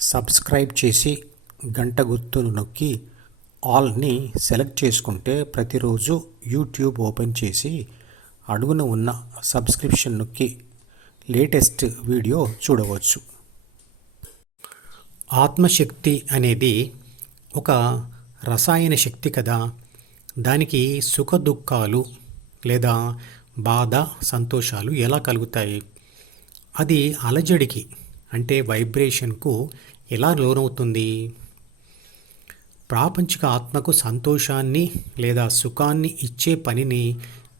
Subscribe చేసి గంట గుర్తును నొక్కి ఆల్ని సెలెక్ట్ చేసుకుంటే ప్రతిరోజు యూట్యూబ్ ఓపెన్ చేసి అడుగున ఉన్న సబ్స్క్రిప్షన్ నొక్కి లేటెస్ట్ వీడియో చూడవచ్చు. ఆత్మశక్తి అనేది ఒక రసాయన శక్తి కదా. దానికి సుఖ దుఃఖాలు లేదా బాధ సంతోషాలు ఎలా కలుగుతాయి? అది అలజడికి అంటే వైబ్రేషన్కు ఎలా లోనవుతుంది? ప్రాపంచిక ఆత్మకు సంతోషాన్ని లేదా సుఖాన్ని ఇచ్చే పనిని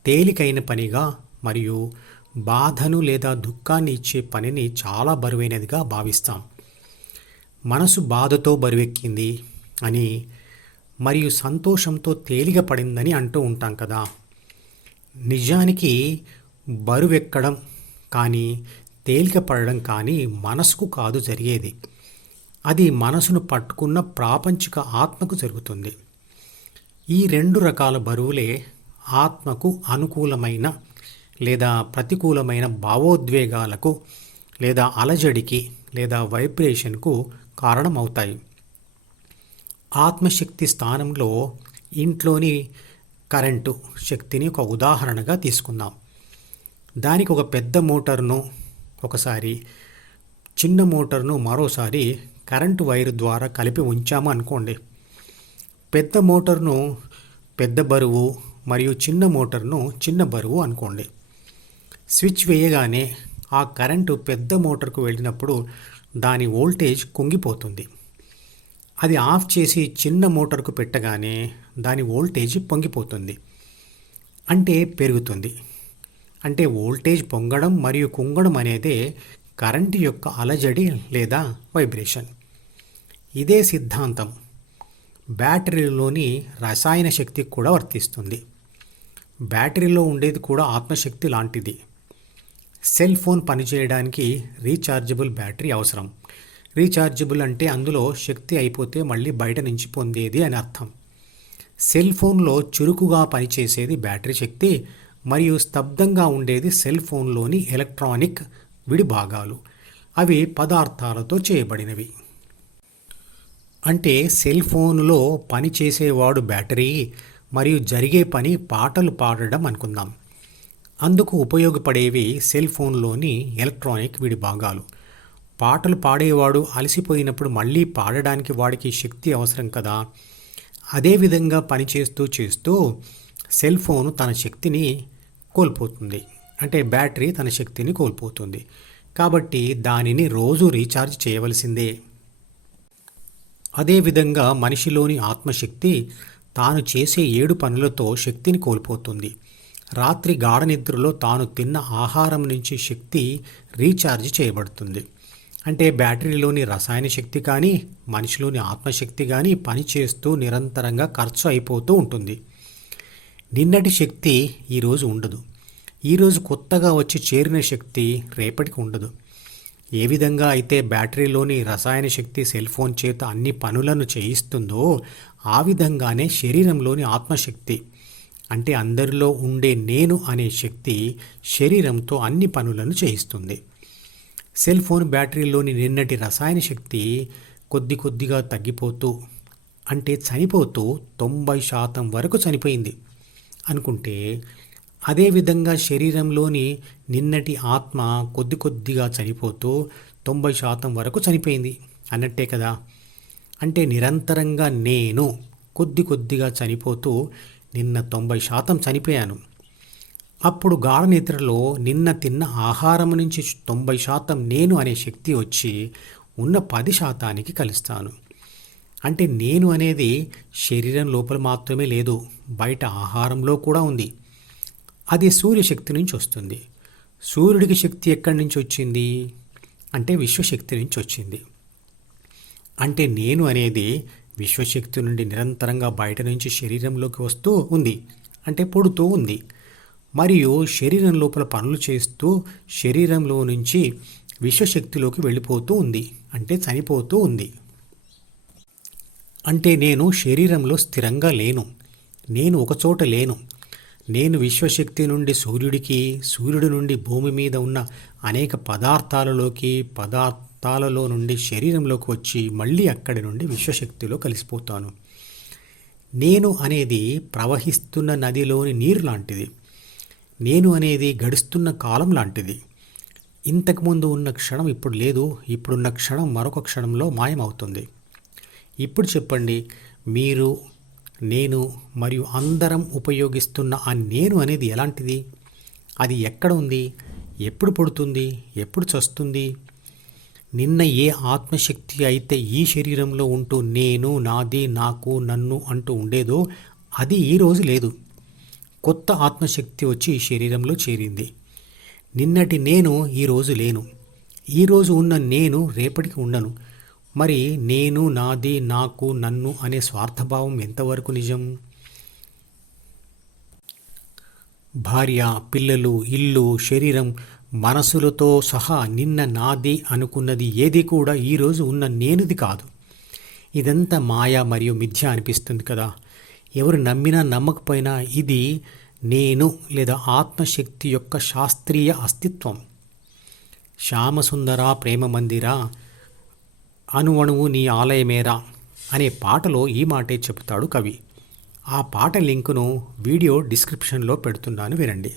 తేలికైన పనిగా మరియు బాధను లేదా దుఃఖాన్ని ఇచ్చే పనిని చాలా బరువైనదిగా భావిస్తాం. మనసు బాధతో బరువెక్కింది అని మరియు సంతోషంతో తేలిక పడిందని అంటూ ఉంటాం కదా. నిజానికి బరువెక్కడం కానీ తేలిక పడడం కానీ మనసుకు కాదు జరిగేది. అది మనసును పట్టుకున్న ప్రాపంచిక ఆత్మకు జరుగుతుంది. ఈ రెండు రకాల బరువులే ఆత్మకు అనుకూలమైన లేదా ప్రతికూలమైన భావోద్వేగాలకు లేదా అలజడికి లేదా వైబ్రేషన్కు కారణమవుతాయి. ఆత్మశక్తి స్థానంలో ఇంట్లోని కరెంటు శక్తిని ఒక ఉదాహరణగా తీసుకుందాం. దానికి ఒక పెద్ద మోటార్ను ఒకసారి చిన్న మోటార్ను మరోసారి కరెంటు వైర్ ద్వారా కలిపి ఉంచాము అనుకోండి. పెద్ద మోటార్ను పెద్ద బరువు మరియు చిన్న మోటార్ను చిన్న బరువు అనుకోండి. స్విచ్ వేయగానే ఆ కరెంటు పెద్ద మోటార్కు వెళ్ళినప్పుడు దాని వోల్టేజ్ కుంగిపోతుంది. అది ఆఫ్ చేసి చిన్న మోటార్కు పెట్టగానే దాని వోల్టేజ్ పొంగిపోతుంది. అంటే పెరుగుతుంది. అంటే వోల్టేజ్ పొంగడం మరియు కుంగడం అనేదే కరెంటు యొక్క అలజడి లేదా వైబ్రేషన్. ఇదే సిద్ధాంతం బ్యాటరీలోని రసాయన శక్తికి కూడా వర్తిస్తుంది. బ్యాటరీలో ఉండేది కూడా ఆత్మశక్తి లాంటిది. సెల్ ఫోన్ పనిచేయడానికి రీఛార్జబుల్ బ్యాటరీ అవసరం. రీఛార్జబుల్ అంటే అందులో శక్తి అయిపోతే మళ్ళీ బయట నుంచి పొందేది అని అర్థం. సెల్ ఫోన్లో చురుకుగా పనిచేసేది బ్యాటరీ శక్తి మరియు స్తబ్దంగా ఉండేది సెల్ ఫోన్లోని ఎలక్ట్రానిక్ విడి భాగాలు అవి పదార్థాలతో చేయబడినవి. అంటే సెల్ ఫోన్లో పనిచేసేవాడు బ్యాటరీ మరియు జరిగే పని పాటలు పాడడం అనుకుందాం. అందుకు ఉపయోగపడేవి సెల్ ఫోన్లోని ఎలక్ట్రానిక్ విడి భాగాలు పాటలు పాడేవాడు అలసిపోయినప్పుడు మళ్ళీ పాడడానికి వాడికి శక్తి అవసరం కదా. అదేవిధంగా పనిచేస్తూ చేస్తూ సెల్ ఫోన్ తన శక్తిని కోల్పోతుంది. అంటే బ్యాటరీ తన శక్తిని కోల్పోతుంది. కాబట్టి దానిని రోజు రీఛార్జ్ చేయవలసిందే. అదేవిధంగా మనిషిలోని ఆత్మశక్తి తాను చేసే ఏడు పనులతో శక్తిని కోల్పోతుంది. రాత్రి గాఢ నిద్రలో తాను తిన్న ఆహారం నుంచి శక్తి రీఛార్జ్ చేయబడుతుంది. అంటే బ్యాటరీలోని రసాయన శక్తి కానీ మనిషిలోని ఆత్మశక్తి కానీ పనిచేస్తూ నిరంతరంగా ఖర్చు అయిపోతూ ఉంటుంది. నిన్నటి శక్తి ఈరోజు ఉండదు. ఈరోజు కొత్తగా వచ్చి చేరిన శక్తి రేపటికి ఉండదు. ఏ విధంగా అయితే బ్యాటరీలోని రసాయన శక్తి సెల్ ఫోన్ చేత అన్ని పనులను చేయిస్తుందో ఆ విధంగానే శరీరంలోని ఆత్మశక్తి అంటే అందరిలో ఉండే నేను అనే శక్తి శరీరంతో అన్ని పనులను చేయిస్తుంది. సెల్ ఫోన్ బ్యాటరీలోని నిన్నటి రసాయన శక్తి కొద్ది కొద్దిగా తగ్గిపోతూ అంటే చనిపోతూ తొంభై శాతం వరకు చనిపోయింది. అనుకుంటే అదేవిధంగా శరీరంలోని నిన్నటి ఆత్మ కొద్ది కొద్దిగా చనిపోతూ తొంభై శాతం వరకు చనిపోయింది. అన్నట్టే కదా? అంటే నిరంతరంగా నేను కొద్ది కొద్దిగా చనిపోతూ నిన్న తొంభై శాతం చనిపోయాను. అప్పుడు గాఢ నిద్రలో నిన్న తిన్న ఆహారం నుంచి తొంభై శాతం నేను అనే శక్తి వచ్చి ఉన్న పది శాతానికి కలుస్తాను. అంటే నేను అనేది శరీరం లోపల మాత్రమే లేదు బయట ఆహారంలో కూడా ఉంది. అది సూర్యశక్తి నుంచి వస్తుంది. సూర్యుడికి శక్తి ఎక్కడి నుంచి వచ్చింది? అంటే విశ్వశక్తి నుంచి వచ్చింది. అంటే నేను అనేది విశ్వశక్తి నుండి నిరంతరంగా బయట నుంచి శరీరంలోకి వస్తూ ఉంది. అంటే పొడుతూ ఉంది. మరియు శరీరం లోపల పనులు చేస్తూ శరీరంలో నుంచి విశ్వశక్తిలోకి వెళ్ళిపోతూ ఉంది. అంటే చనిపోతూ ఉంది. అంటే నేను శరీరంలో స్థిరంగా లేను. నేను ఒకచోట లేను. నేను విశ్వశక్తి నుండి సూర్యుడికి సూర్యుడి నుండి భూమి మీద ఉన్న అనేక పదార్థాలలోకి పదార్థాలలో నుండి శరీరంలోకి వచ్చి మళ్ళీ అక్కడి నుండి విశ్వశక్తిలో కలిసిపోతాను. నేను అనేది ప్రవహిస్తున్న నదిలోని నీరు లాంటిది. నేను అనేది గడుస్తున్న కాలం లాంటిది. ఇంతకుముందు ఉన్న క్షణం ఇప్పుడు లేదు. ఇప్పుడున్న క్షణం మరొక క్షణంలో మాయమవుతుంది. ఇప్పుడు చెప్పండి మీరు నేను మరియు అందరం ఉపయోగిస్తున్న ఆ నేను అనేది ఎలాంటిది? అది ఎక్కడ ఉంది? ఎప్పుడు పుడుతుంది? ఎప్పుడు చస్తుంది? నిన్న ఏ ఆత్మశక్తి అయితే ఈ శరీరంలో ఉంటూ నేను నాది నాకు నన్ను అంటూ ఉండేదో అది ఈరోజు లేదు. కొత్త ఆత్మశక్తి వచ్చి ఈ శరీరంలో చేరింది. నిన్నటి నేను ఈరోజు లేను. ఈరోజు ఉన్న నేను రేపటికి ఉండను. మరి నేను నాది నాకు నన్ను అనే స్వార్థభావం ఎంతవరకు నిజం? భార్య పిల్లలు ఇల్లు శరీరం మనసులతో సహా నిన్న నాది అనుకున్నది ఏది కూడా ఈరోజు ఉన్న నేనుది కాదు. ఇదంతా మాయ మరియు మిథ్య అనిపిస్తుంది కదా. ఎవరు నమ్మినా నమ్మకపోయినా ఇది నేను లేదా ఆత్మశక్తి యొక్క శాస్త్రీయ అస్తిత్వం. శ్యామసుందర ప్రేమ మందిరా అణువణువు నీ ఆలయమేరా అనే పాటలో ఈ మాటే చెబుతాడు కవి. ఆ పాట లింకును వీడియో డిస్క్రిప్షన్లో పెడుతున్నాను వినండి.